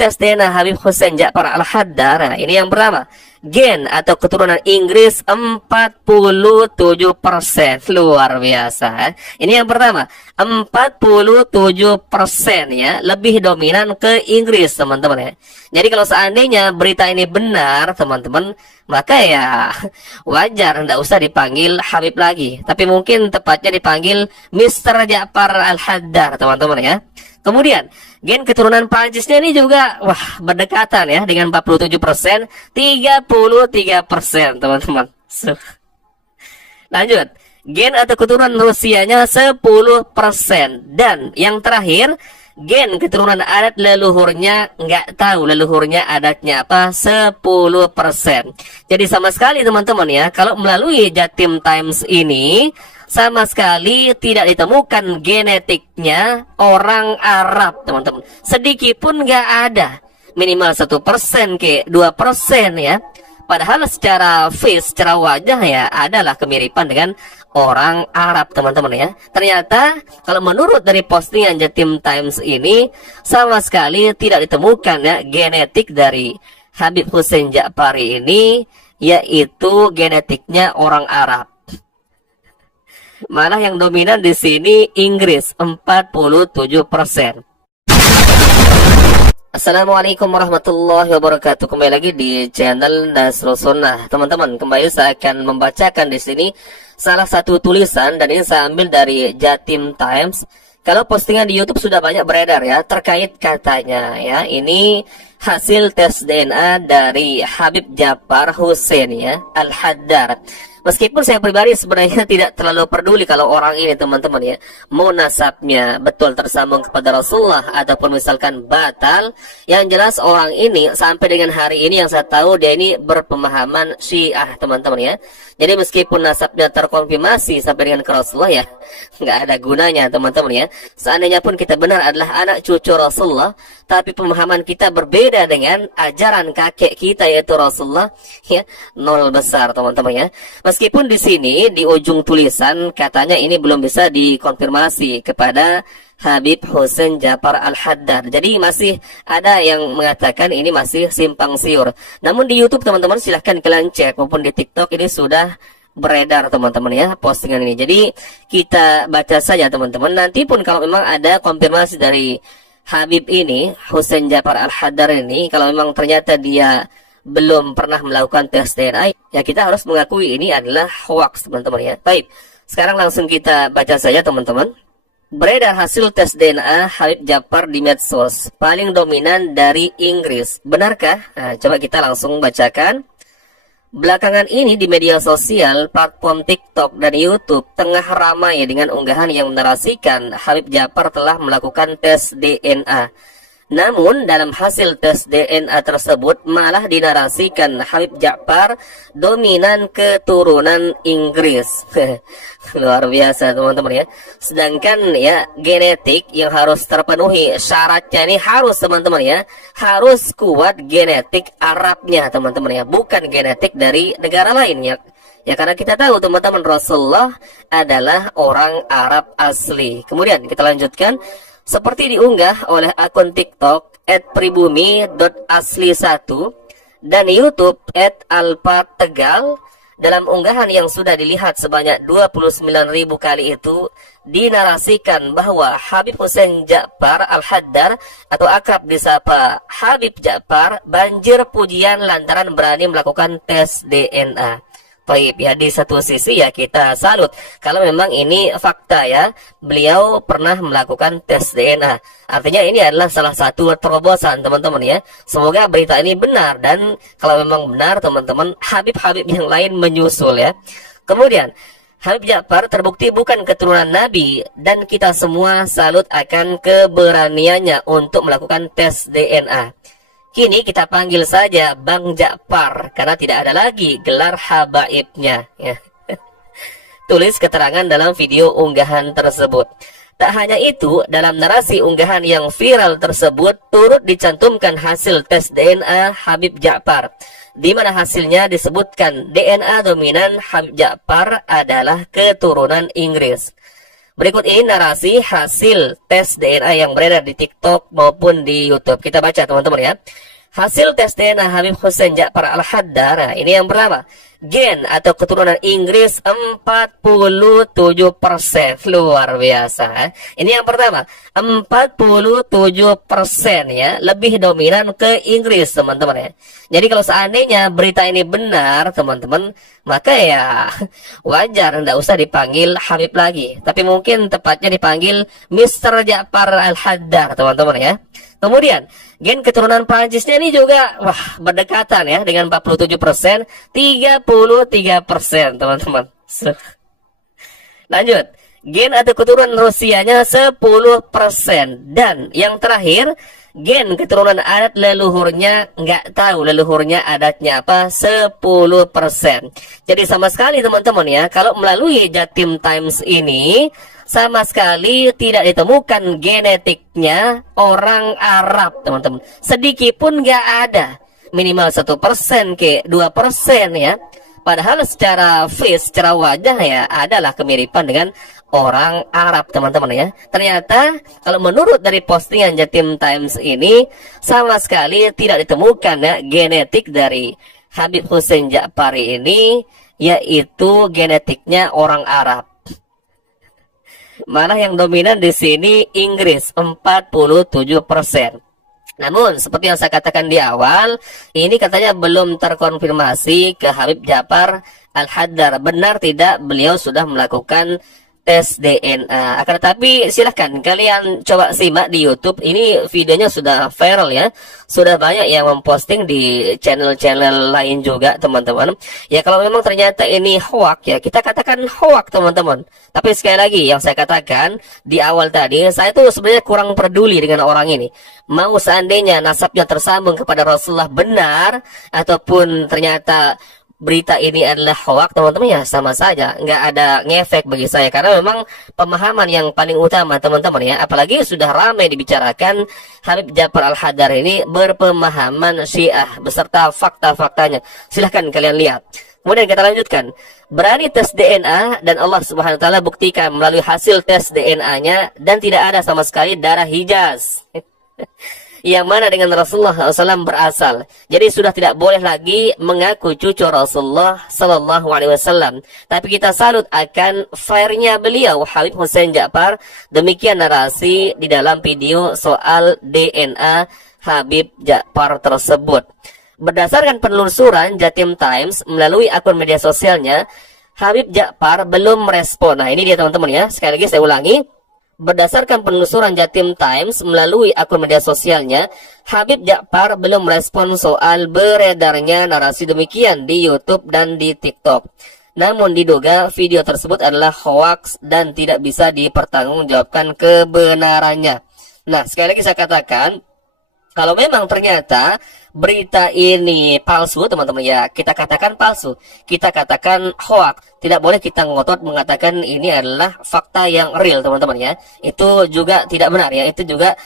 tes DNA Habib Hussein Ja'far Al-Haddad. Nah, ini yang pertama, gen atau keturunan Inggris 47%. Luar biasa. Ini yang pertama, 47% ya, lebih dominan ke Inggris, teman-teman ya. Jadi kalau seandainya berita ini benar, teman-teman, maka ya wajar tidak usah dipanggil Habib lagi, tapi mungkin tepatnya dipanggil Mr. Ja'far Al-Haddad, teman-teman ya. Kemudian gen keturunan Prancisnya ini juga wah berdekatan ya dengan 47%, 33%, teman-teman. Lanjut, gen atau keturunan Rusianya 10%, dan yang terakhir gen keturunan adat leluhurnya nggak tahu leluhurnya adatnya apa, 10%. Jadi sama sekali teman-teman ya, kalau melalui Jatim Times ini sama sekali tidak ditemukan genetiknya orang Arab, teman-teman. Sedikit pun nggak ada, minimal 1% ke 2% ya. Padahal secara face, secara wajah ya adalah kemiripan dengan orang Arab, teman-teman ya. Ternyata kalau menurut dari postingan Jatim Times ini sama sekali tidak ditemukan ya genetik dari Habib Hussein Ja'far ini, yaitu genetiknya orang Arab. Malah yang dominan di sini Inggris 47%. Assalamualaikum warahmatullahi wabarakatuh. Kembali lagi di channel Nasrul Sunnah. Teman-teman, kembali saya akan membacakan di sini salah satu tulisan, dan ini saya ambil dari Jatim Times. Kalau postingan di YouTube sudah banyak beredar ya terkait katanya ya, ini hasil tes DNA dari Habib Ja'far Hussein ya Al-Haddad. Meskipun saya pribadi sebenarnya tidak terlalu peduli kalau orang ini, teman-teman ya, mau nasabnya betul tersambung kepada Rasulullah ataupun misalkan batal. Yang jelas orang ini sampai dengan hari ini yang saya tahu dia ini berpemahaman Syiah, teman-teman ya. Jadi meskipun nasabnya terkonfirmasi sampai dengan ke Rasulullah ya nggak ada gunanya, teman-teman ya. Seandainya pun kita benar adalah anak cucu Rasulullah, tapi pemahaman kita berbeda dengan ajaran kakek kita yaitu Rasulullah ya, nol besar, teman-teman ya. Meskipun di sini di ujung tulisan katanya ini belum bisa dikonfirmasi kepada Habib Hussein Ja'far Al-Haddad. Jadi masih ada yang mengatakan ini masih simpang siur. Namun di YouTube, teman-teman, silahkan kalian cek, maupun di TikTok ini sudah beredar, teman-teman ya, postingan ini. Jadi kita baca saja, teman-teman. Nanti pun kalau memang ada konfirmasi dari Habib ini, Hussein Ja'far Al-Haddad ini, kalau memang ternyata dia belum pernah melakukan tes DNA, ya kita harus mengakui ini adalah hoax, teman-teman ya. Baik, sekarang langsung kita baca saja, teman-teman. Beredar hasil tes DNA Habib Ja'far di medsos, paling dominan dari Inggris. Benarkah? Nah, coba kita langsung bacakan. Belakangan ini di media sosial, platform TikTok dan YouTube tengah ramai dengan unggahan yang menarasikan Habib Ja'far telah melakukan tes DNA. Namun dalam hasil tes DNA tersebut malah dinarasikan Habib Ja'far dominan keturunan Inggris. Luar biasa, teman-teman ya. Sedangkan ya genetik yang harus terpenuhi syaratnya ini harus, teman-teman ya, harus kuat genetik Arabnya, teman-teman ya, bukan genetik dari negara lain ya. Ya karena kita tahu, teman-teman, Rasulullah adalah orang Arab asli. Kemudian kita lanjutkan. Seperti diunggah oleh akun TikTok @pribumi.asli1 dan YouTube @alpategal, dalam unggahan yang sudah dilihat sebanyak 29.000 kali itu dinarasikan bahwa Habib Hussein Ja'far Al-Haddad atau akrab disapa Habib Ja'far banjir pujian lantaran berani melakukan tes DNA. Baik ya, di satu sisi ya kita salut kalau memang ini fakta ya, beliau pernah melakukan tes DNA. Artinya ini adalah salah satu terobosan, teman-teman ya. Semoga berita ini benar, dan kalau memang benar, teman-teman, Habib-Habib yang lain menyusul ya. Kemudian Habib Ja'far terbukti bukan keturunan Nabi, dan kita semua salut akan keberaniannya untuk melakukan tes DNA. Kini kita panggil saja Bang Ja'far karena tidak ada lagi gelar habaibnya ya. Tulis keterangan dalam video unggahan tersebut. Tak hanya itu, dalam narasi unggahan yang viral tersebut turut dicantumkan hasil tes DNA Habib Ja'far, di mana hasilnya disebutkan DNA dominan Habib Ja'far adalah keturunan Inggris. Berikut ini narasi hasil tes DNA yang beredar di TikTok maupun di YouTube. Kita baca teman-teman ya. Hasil tes DNA Habib Hussein Ja'far Al-Haddad. Nah, ini yang pertama. Gen atau keturunan Inggris 47%. Luar biasa. Ini yang pertama. 47% ya. Lebih dominan ke Inggris teman-teman ya. Jadi kalau seandainya berita ini benar teman-teman, maka ya wajar tidak usah dipanggil Habib lagi. Tapi mungkin tepatnya dipanggil Mr. Ja'far Al-Haddad teman-teman ya. Kemudian, gen keturunan Prancisnya ini juga wah berdekatan ya dengan 47%, 33% teman-teman. Lanjut, gen atau keturunan Rusianya 10%, dan yang terakhir, gen keturunan adat leluhurnya nggak tahu leluhurnya adatnya apa 10%. Jadi sama sekali teman-teman ya, kalau melalui Jatim Times ini sama sekali tidak ditemukan genetiknya orang Arab teman-teman. Sedikit pun nggak ada. Minimal 1% ke 2% ya. Padahal secara face, secara wajah ya adalah kemiripan dengan orang Arab teman-teman ya. Ternyata kalau menurut dari postingan Jatim Times ini sama sekali tidak ditemukan ya genetik dari Habib Hussein Ja'far ini, yaitu genetiknya orang Arab. Malah yang dominan di sini Inggris 47%. Namun seperti yang saya katakan di awal, ini katanya belum terkonfirmasi ke Habib Ja'far Al-Haddad. Benar tidak beliau sudah melakukan tes DNA. Akan tetapi silahkan kalian coba simak di YouTube. Ini videonya sudah viral ya. Sudah banyak yang memposting di channel-channel lain juga teman-teman. Ya kalau memang ternyata ini hoax ya, kita katakan hoax teman-teman. Tapi sekali lagi yang saya katakan di awal tadi, saya tuh sebenarnya kurang peduli dengan orang ini. Mau seandainya nasabnya tersambung kepada Rasulullah benar, ataupun ternyata berita ini adalah hoax teman-teman, ya sama saja, nggak ada ngefek bagi saya, karena memang pemahaman yang paling utama teman-teman ya, apalagi sudah ramai dibicarakan Habib Ja'far Al-Haddad ini berpemahaman Syiah beserta fakta-faktanya. Silahkan kalian lihat. Kemudian kita lanjutkan, berani tes DNA dan Allah Subhanahu wa taala buktikan melalui hasil tes DNA-nya dan tidak ada sama sekali darah Hijaz yang mana dengan Rasulullah SAW berasal. Jadi sudah tidak boleh lagi mengaku cucu Rasulullah SAW. Tapi kita salut akan fairnya beliau Habib Hussein Ja'far. Demikian narasi di dalam video soal DNA Habib Ja'far tersebut. Berdasarkan penelusuran Jatim Times melalui akun media sosialnya, Habib Ja'far belum merespon. Nah ini dia teman-teman ya, sekali lagi saya ulangi. Berdasarkan penelusuran Jatim Times melalui akun media sosialnya, Habib Ja'far belum merespon soal beredarnya narasi demikian di YouTube dan di TikTok. Namun diduga video tersebut adalah hoax dan tidak bisa dipertanggungjawabkan kebenarannya. Nah, sekali lagi saya katakan, kalau memang ternyata berita ini palsu teman-teman ya, kita katakan palsu, kita katakan hoax. Tidak boleh kita ngotot mengatakan ini adalah fakta yang real teman-teman ya. Itu juga tidak benar ya, itu juga